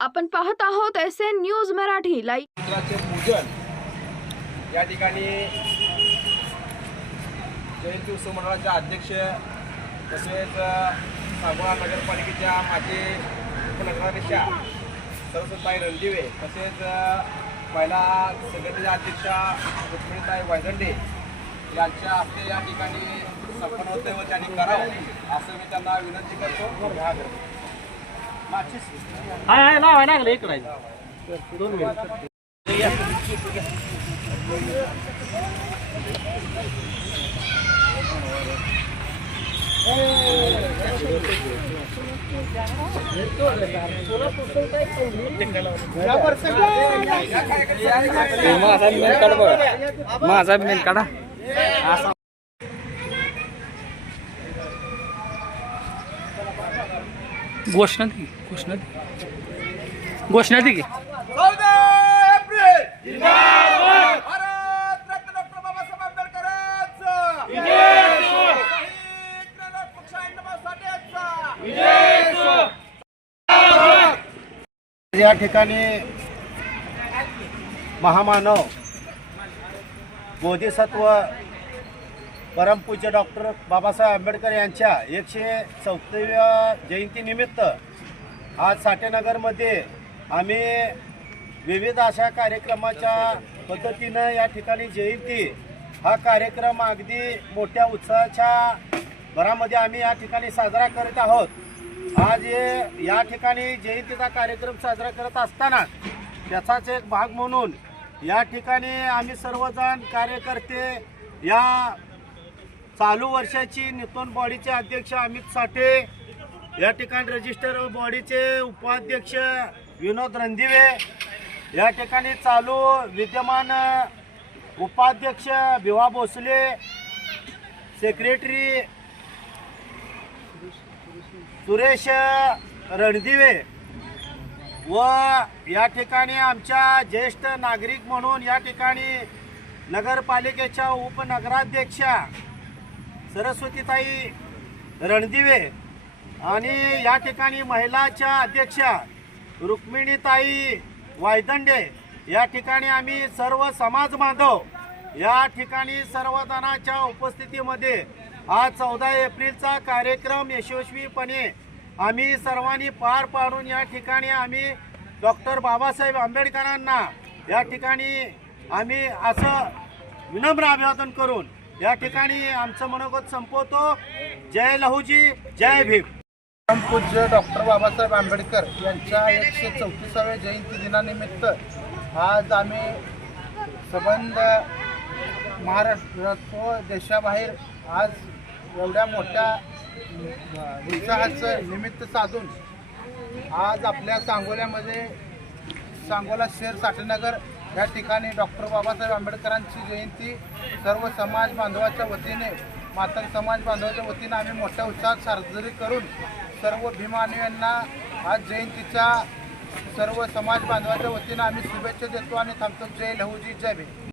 आपण पाहत आहोत S N news Marathi live पूजन या ठिकाणी जयंती उत्सव मंडळाचे अध्यक्ष तसेच अ, नगरपालिकेच्या माजी उपनगराध्यक्षा सरस्वताई रणदिवे तसेच महिला संघटनेच्या अध्यक्षा रुक्मिणीताई वायदंडे यांच्या हस्ते या ठिकाणी संपन्न होते व त्यांनी करावं असं मी त्यांना विनंती करतो हा करतो. हाय हाय लावाय लागलं इकडे. दोन मिनिट. माझा मेल काढ माझा मेल काढा घोषणा दे घोषणा दे घोषणा दे की? या ठिकाणी महामानव बोधिसत्व परमपूज्य डॉक्टर बाबासाहेब आंबेडकर यांच्या एकशे चौथव्या जयंतीनिमित्त आज साठेनगरमध्ये आम्ही विविध अशा कार्यक्रमाच्या पद्धतीनं या ठिकाणी जयंती हा कार्यक्रम अगदी मोठ्या उत्साहाच्या भरामध्ये आम्ही या ठिकाणी साजरा करत आहोत. आज हे या ठिकाणी जयंतीचा कार्यक्रम साजरा करत असताना त्याचाच एक भाग म्हणून या ठिकाणी आम्ही सर्वजण कार्यकर्ते या चालू वर्षाची नितोन बॉडीचे अध्यक्ष अमित साठे या ठिकाणी रजिस्टर बॉडीचे उपाध्यक्ष विनोद रणदिवे या ठिकाणी चालू विद्यमान उपाध्यक्ष भिवा भोसले सेक्रेटरी सुरेश रणदिवे व या ठिकाणी आमच्या ज्येष्ठ नागरिक म्हणून या ठिकाणी नगरपालिकेच्या उपनगराध्यक्षा सरस्वतीताई रणदिवे आणि या ठिकाणी महिलाच्या अध्यक्षा रुक्मिणीताई वायदंडे. या ठिकाणी आम्ही सर्व समाज बांधव या ठिकाणी सर्वजणाच्या उपस्थितीमध्ये आज चौदा एप्रिलचा कार्यक्रम यशस्वीपणे आम्ही सर्वांनी पार पाडून या ठिकाणी आम्ही डॉक्टर बाबासाहेब आंबेडकरांना या ठिकाणी आम्ही असं विनम्र अभिवादन करून या ठिकाणी आमचं मनोगत संपवतो. जय लहूजी जय भीम. परमपूज्य डॉक्टर बाबासाहेब आंबेडकर यांच्या एकशे चौतीसाव्या जयंती दिनानिमित्त आज आम्ही संबंध महाराष्ट्रात व देशाबाहेर आज एवढ्या मोठ्या उत्साहाचं निमित्त साधून आज आपल्या सांगोल्यामध्ये सांगोला शहर साठेनगर या ठिकाणी डॉक्टर बाबासाहेब आंबेडकरांची जयंती सर्व समाज बांधवाच्या वतीने मातंग समाज बांधवाच्या वतीने आम्ही मोठ्या उत्साहात साजरी करून सर्व भीमानुयांना आज जयंतीच्या सर्व समाज बांधवाच्या वतीनं आम्ही शुभेच्छा देतो आणि थांबतो. जय लहूजी जय भीम.